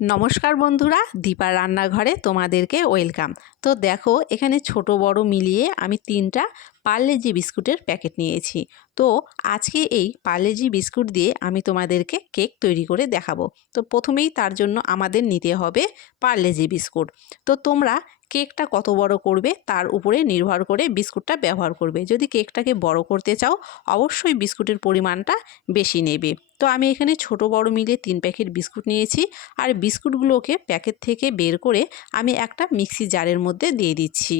नमस्कार बंधुरा दीपार रान्नाघरे तोमादेरके वेलकाम। तो देखो एखाने छोटो बड़ो मिलिए आमी 3टा पार्लेजी बिस्कुटेर पैकेट नियेछि। तो आजके एई पार्लेजी बिस्कुट दिए आमी तोमादेरके केक तैरी करे देखाबो। तो प्रथमेई तार जोन्नो आमादेर निते होबे पार्लेजी बिस्कुट। तो तोमरा केकटा कत बड़ो करबे तार उपरे निर्भर करे बिस्कुटटा व्यवहार करबे। यदि केकटाके बड़ो करते चाओ अवश्यई बिस्कुटेर परिमाणटा बेशी नेबे। तो आमी एखाने छोटो बड़ो मिलिए 3 पैकेट बिस्कुट नियेछि और बिस्कुटगुलोके पैकेट थेके बेर करे आमी एकटा मिक्सि जारेर मध्य दिए दिচ্ছি।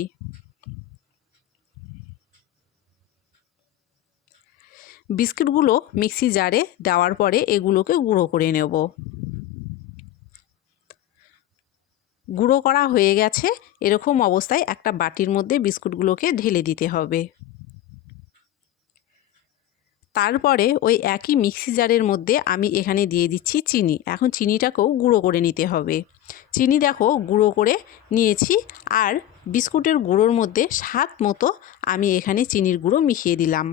बिस्कुटगुलो मिक्सि जारे देওয়ার পরে এগুলোকে গুঁড়ো করে নেব। গুঁড়ো করা হয়ে গেছে। এরকম অবস্থায় একটা বাটির মধ্যে বিস্কুটগুলোকে ঢেলে দিতে হবে। তারপরে ওই একই মিক্সি জারের মধ্যে আমি এখানে দিয়ে দিচ্ছি চিনি। এখন চিনিটাকেও গুঁড়ো করে নিতে হবে। চিনি দেখো গুঁড়ো করে নিয়েছি আর বিস্কুটের গুঁড়োর মধ্যে স্বাদ মতো আমি এখানে চিনির গুঁড়ো মিশিয়ে দিলাম।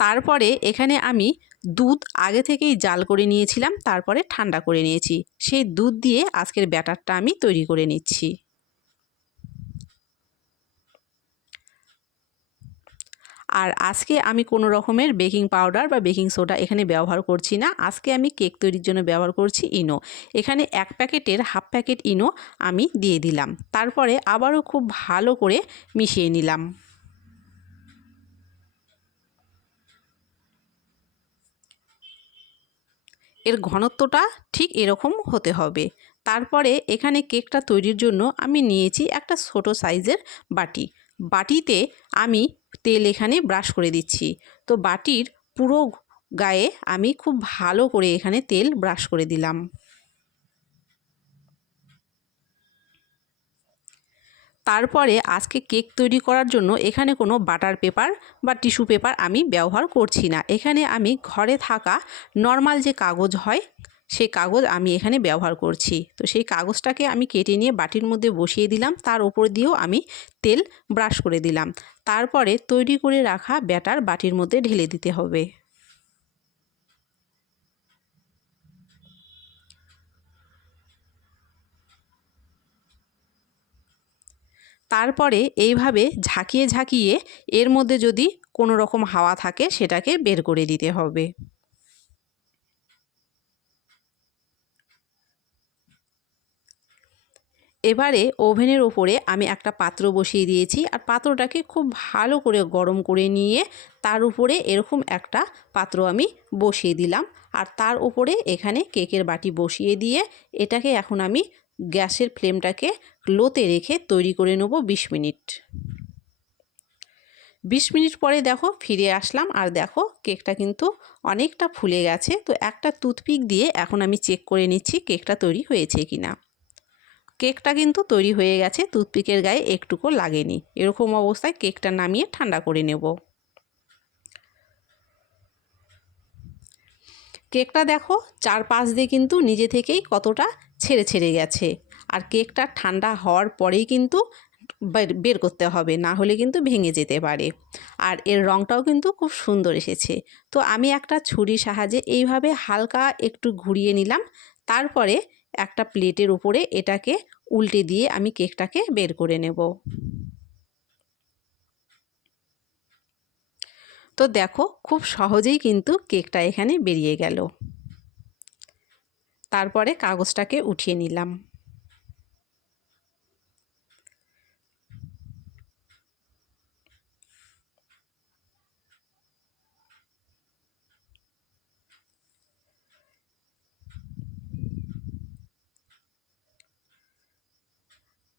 তারপরে এখানে আমি দুধ আগে থেকেই জাল করে নিয়েছিলাম, তারপরে ঠান্ডা করে নিয়েছি। সেই দুধ দিয়ে আজকের ব্যাটারটা আমি তৈরি করে নিচ্ছি। আর আজকে আমি কোনো রকমের বেকিং পাউডার বা বেকিং সোডা এখানে ব্যবহার করছি না। আজকে আমি কেক তৈরির জন্য ব্যবহার করছি ইনো। এখানে 1 প্যাকেটের হাফ প্যাকেট ইনো আমি দিয়ে দিলাম। তারপরে আবারও খুব ভালো করে মিশিয়ে নিলাম। এর ঘনত্বটা ঠিক এরকম হতে হবে। তারপরে এখানে কেকটা তৈরির জন্য আমি নিয়েছি একটা ছোট সাইজের বাটি। বাটিতে আমি তেল এখানে ব্রাশ করে দিচ্ছি। তো বাটির পুরো গায়ে আমি খুব ভালো করে এখানে তেল ব্রাশ করে দিলাম। তারপরে আজকে কেক তৈরি করার জন্য এখানে কোনো বাটার পেপার বা টিস্যু পেপার আমি ব্যবহার করছি না। এখানে আমি ঘরে থাকা নর্মাল যে কাগজ হয় সেই কাগজ আমি এখানে ব্যবহার করছি। তো সেই কাগজটাকে আমি কেটে নিয়ে বাটির মধ্যে বসিয়ে দিলাম। তার উপর দিয়েও আমি তেল ব্রাশ করে দিলাম। তারপরে তৈরি করে রাখা ব্যাটার বাটির মধ্যে ঢেলে দিতে হবে। তারপরে এইভাবে ঝাঁকিয়ে ঝাঁকিয়ে এর মধ্যে যদি কোনো রকম হাওয়া থাকে সেটাকে বের করে দিতে হবে। এবারে ওভেনের ওপরে আমি একটা পাত্র বসিয়ে দিয়েছি আর পাত্রটাকে খুব ভালো করে গরম করে নিয়ে তার উপরে এরকম একটা পাত্র আমি বসিয়ে দিলাম। আর তার উপরে এখানে কেকের বাটি বসিয়ে দিয়ে এটাকে এখন আমি গ্যাসের ফ্লেমটাকে লোতে রেখে তৈরি করে নেব 20 মিনিট। 20 মিনিট পরে দেখো ফিরে আসলাম আর দেখো কেকটা কিন্তু অনেকটা ফুলে গেছে। তো একটা টুথপিক দিয়ে এখন আমি চেক করে নিচ্ছি কেকটা তৈরি হয়েছে কিনা। কেকটা কিন্তু তৈরি হয়ে গেছে, টুথপিকের গায়ে একটুকু লাগেনি। এরকম অবস্থায় কেকটা নামিয়ে ঠান্ডা করে নেব। কেকটা দেখো চারপাশ দিয়ে কিন্তু নিজে থেকেই কতটা ছেড়ে ছেড়ে গেছে। আর কেকটা ঠান্ডা হওয়ার পরেই কিন্তু বের করতে হবে, না হলে কিন্তু ভেঙে যেতে পারে। আর এর রঙটাও কিন্তু খুব সুন্দর এসেছে। তো আমি একটা ছুরির সাহায্যে এইভাবে হালকা একটু ঘুরিয়ে নিলাম। তারপরে একটা প্লেটের উপরে এটাকে উল্টে দিয়ে আমি কেকটাকে বের করে নেব। তো দেখো খুব সহজেই কিন্তু কেকটা এখানে বেরিয়ে গেল। তারপরে কাগজটাকে উঠিয়ে নিলাম।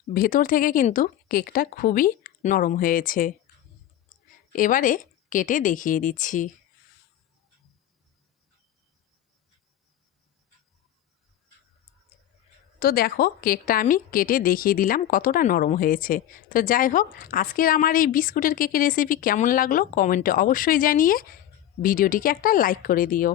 ভেতর থেকে কিন্তু কেকটা খুবই নরম হয়েছে। এবারে কেটে দেখিয়ে দিচ্ছি। তো দেখো কেকটা আমি কেটে দেখিয়ে দিলাম কতটা নরম হয়েছে। তো যাই হোক, আজকের আমার এই বিস্কুটের কেকের রেসিপি কেমন লাগলো কমেন্টে অবশ্যই জানিয়ে ভিডিওটিকে একটা লাইক করে দিও।